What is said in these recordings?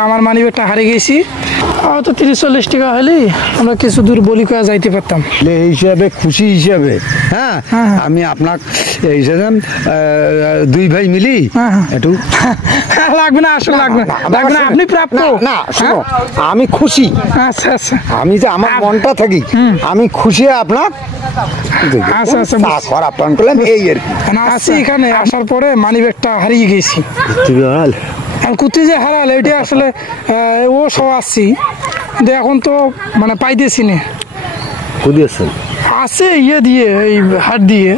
আমার মানিব্যাগটা হারিয়ে গেছি। হয়তো 30-40 টাকা হলে আমরা কিছু দূর বলি করে যাইতে পারতাম। এই হিসাবে খুশি হিসাবে হ্যাঁ আমি আপনার এই দুই ভাই মিলি একটু লাগবে না, আসলে লাগবে না, আপনি প্রাপ্ত না। শোনো, আমি খুশি। আচ্ছা আচ্ছা, আমি যে আমার মনটা থাকি আমি খুশি আপনার আচ্ছা আচ্ছা খারাপ প্ল্যান করলাম এই আর কি। আসছি এখানে আসার পরে মানিব্যাগটা হারিয়ে গেছি। কুত্তি যে হারাল এটা আসলে ও সব আসছি, কিন্তু এখন তো মানে পাইতেছি না। আছে ইয়ে দিয়ে এই হাট দিয়ে,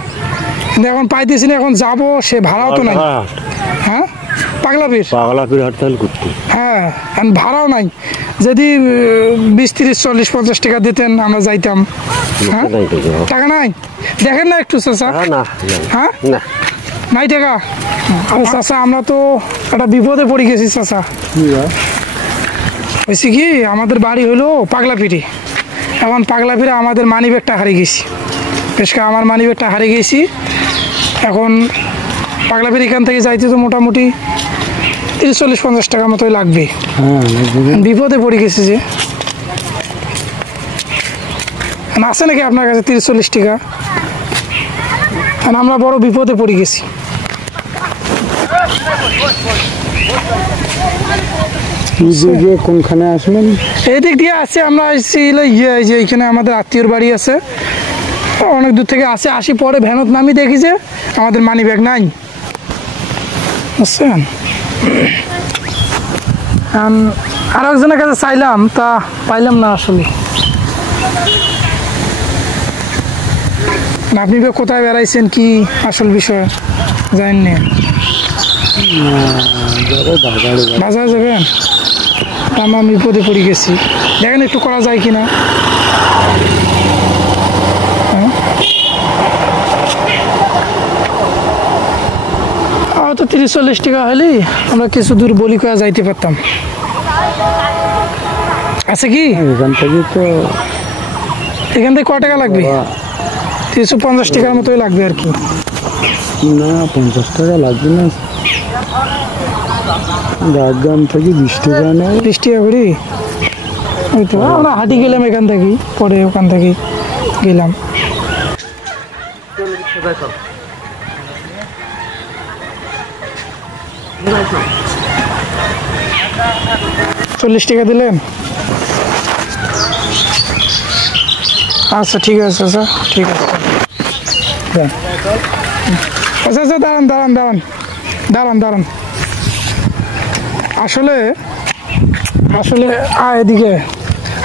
কিন্তু এখন পাইতেছি না। এখন যাবো, সে ভাড়াও তো নাই। হ্যাঁ, পাগলাপীর হাট তাহলে করতে। হ্যাঁ, এখন ভাড়াও নাই। যদি 20-30-40-50 টাকা দিতেন আমরা যাইতাম। হ্যাঁ, টাকা নাই, দেখেন না একটু চাচা। হ্যাঁ নাই টাকা। চাচা আমরা তো একটা বিপদে পড়ে গেছি চাচা। হয়েছে কি, আমাদের বাড়ি হলো পাগলাপিড়ি। এখন পাগলাপিড়ে আমাদের মানিব্যাগটা হারিয়ে গেছি। বেশকে আমার মানিব্যাগটা হারিয়ে গেছি। এখন পাগলাপিড়ি এখান থেকে যাইতে তো মোটামুটি 30-40-50 টাকার মতোই লাগবে। বিপদে পড়ে গেছি যে। আছে নাকি আপনার কাছে 30-40 টাকা? আমরা বড় বিপদে পড়ে গেছি। কোনখানে আসবেন? এই দিক দিয়ে আসছি আমরা। আসছি যে এইখানে আমাদের আত্মীয়র বাড়ি আছে, অনেক দূর থেকে আসে। আসি পরে ভ্যানত নামি দেখি যে আমাদের মানিব্যাগ নাই, বুঝছেন। আর একজনের কাছে চাইলাম, তা পাইলাম না আসলে। আপনি কোথায় বেড়াইছেন, কি আসল বিষয় জানেন না? বাজার যাবেন? আমার বিপদে পড়ে গেছি, দেখেন একটু করা যায় কিনা। হয়তো 30-40 টাকা হলে আমরা কিছু দূর বলি করে যাইতে পারতাম। আছে কি এখান থেকে কয় টাকা লাগবে? 350 টাকার মতোই লাগবে আর কি। না, 50 টাকা লাগবে না। গ্রাম থেকে 20 টাকা নেয়। 20 টাকা করি হয়তো। আমরা হাঁটি গেলাম এখান থেকে, পরে ওখান থেকে গেলাম। 40 টাকা দিলেন? আচ্ছা ঠিক আছে আচ্ছা, ঠিক আছে। আচ্ছা আচ্ছা, দাঁড়ান। আসলে এদিকে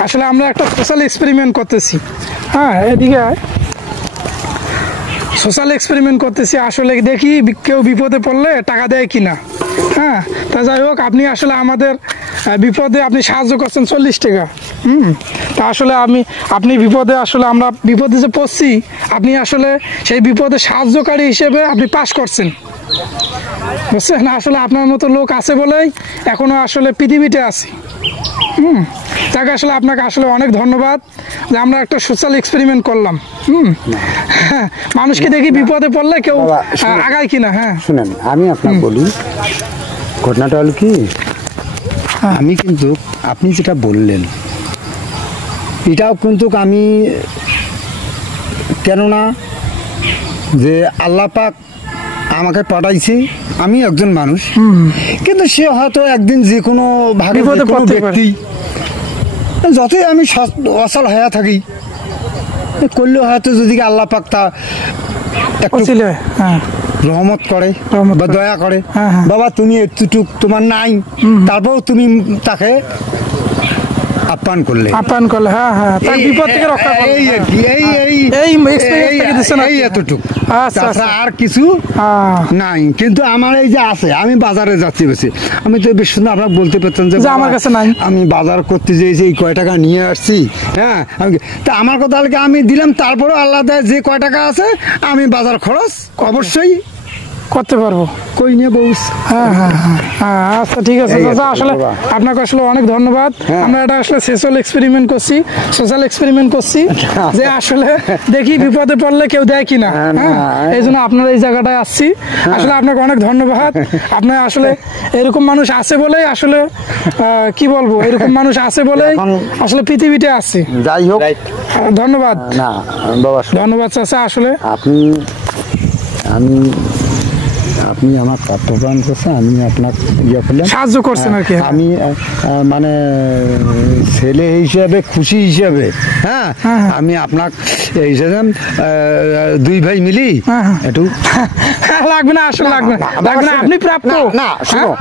আসলে আমরা একটা সোশ্যাল এক্সপেরিমেন্ট করতেছি। হ্যাঁ, এদিকে সোশ্যাল এক্সপেরিমেন্ট করতেছি। আসলে দেখি কেউ বিপদে পড়লে টাকা দেয় কিনা। হ্যাঁ, তা যাই হোক, আপনি আসলে আমাদের বিপদে আপনি সাহায্য করছেন 40 টাকা। তা আসলে আপনি বিপদে, আসলে আমরা বিপদে যে পড়ছি, আপনি আসলে সেই বিপদে সাহায্যকারী হিসেবে আপনি পাশ করছেন, বুঝছেন। আসলে আপনার মতো লোক আছে বলেই এখনো আসলে পৃথিবীতে আছি। তাকে আসলে আপনাকে আসলে অনেক ধন্যবাদ যে আমরা একটা সোশ্যাল এক্সপেরিমেন্ট করলাম। মানুষকে দেখি বিপদে পড়লে কেউ আগায় কিনা। হ্যাঁ শুনেন, আমি আপনাকে বলি ঘটনাটা হলো কি, আমি কিন্তু আপনি যেটা বললেন এটাও কিন্তু আমি, কেননা যে আল্লাহ পাক আমাকে পাঠাইছে, আমি একজন মানুষ, কিন্তু সে হয়তো একদিন যে কোনো ভাগে ব্যক্তি, যতই আমি অচল হয়ে থাকি করলেও হয়তো যদি আল্লাহ পাক তা রহমত করে বা দয়া করে, বাবা তুমি এতটুক তোমার নাই, তারপর তুমি তাকে আপ্যায়ন করলে। হ্যাঁ হ্যাঁ, তার বিপদ থেকে রক্ষা করলে। এই এতটুক, আর কিছু নাই। কিন্তু আমার এই যে আছে, আমি বাজারে যাচ্ছি বেশি, আমি তো বেশ সুন্দর আপনাকে বলতে পারতাম যে আমার কাছে নাই, আমি বাজার করতে যেয়েছি, এই কয় টাকা নিয়ে আসছি। হ্যাঁ, তা আমার কথা আমি দিলাম, তারপরেও আল্লাহ দেয় যে কয় টাকা আছে আমি বাজার খরচ অবশ্যই করতে পারবো। কই নিয়ে বউস। হ্যাঁ হ্যাঁ হ্যাঁ হ্যাঁ, আচ্ছা ঠিক আছে এই চাচা, আছে, আসলে বাবা। আপনাকে আসলে অনেক ধন্যবাদ। হ্যাঁ। আমরা এটা আসলে সোশ্যাল এক্সপেরিমেন্ট করছি, সোশ্যাল এক্সপেরিমেন্ট করছি যে আসলে দেখি বিপদে পড়লে কেউ দেয় কিনা। হ্যাঁ, না, হ্যাঁ, এই জন্য আপনার এই জায়গাটায় আসছি। আসলে আপনাকে অনেক ধন্যবাদ। আপনার আসলে এরকম মানুষ আছে বলেই আসলে কি বলবো, এরকম মানুষ আছে বলেই এখন- আসলে পৃথিবীতে আসছি। যাই হোক, ধন্যবাদ, না বাবা, ধন্যবাদ চাচা। আসলে আপনি আমার কর্তব্যান করছেন, আমি আপনার ইয়ে করলাম, সাহায্য করছেন আর কি। আমি মানে ছেলে হিসাবে, খুশি হিসাবে, হ্যাঁ হ্যাঁ। আমি আপনার এই হিসাবে দুই ভাই মিলি হ্যাঁ, হ্যাঁ। একটু লাগবে না, আসলে লাগবে না, লাগবে না, আপনি প্রাপ্ত। না শোনো,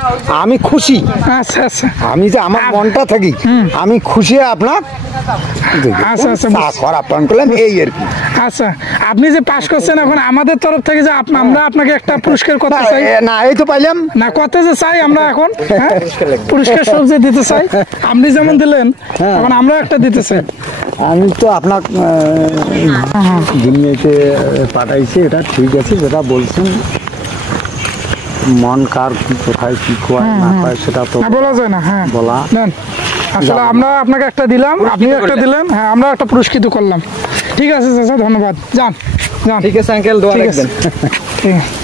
আমি খুশি, আচ্ছা আচ্ছা আমি যে আমার মনটা থাকি, আমি খুশি আপনার আচ্ছা, আচ্ছা, চা করা পান করলাম, এই আর কি। আচ্ছা, আপনি যে পাস করছেন, এখন আমাদের তরফ থেকে যে আমরা আপনাকে একটা পুরস্কার করতে চাই। না এই তো পাইলাম, না করতে যে চাই আমরা এখন, হ্যাঁ, পুরস্কার সবজি দিতে চাই। আপনি যেমন দিলেন, এখন আমরা একটা দিতে চাই। আমি তো আপনার দুনিয়াতে পাঠাইছি, এটা ঠিক আছে, যেটা বলছেন মন কার কি কোথায় কি কয় না কয় সেটা তো না, বলা যায় না। হ্যাঁ, বলা নেন। আসলে আমরা আপনাকে একটা দিলাম, আপনি একটা দিলেন, হ্যাঁ, আমরা একটা পুরস্কৃত করলাম। ঠিক আছে চাচা, ধন্যবাদ। যান যান, ঠিক আছে আঙ্কেল, দোয়া ঠিক আছে, রাখবেন। ঠিক আছে।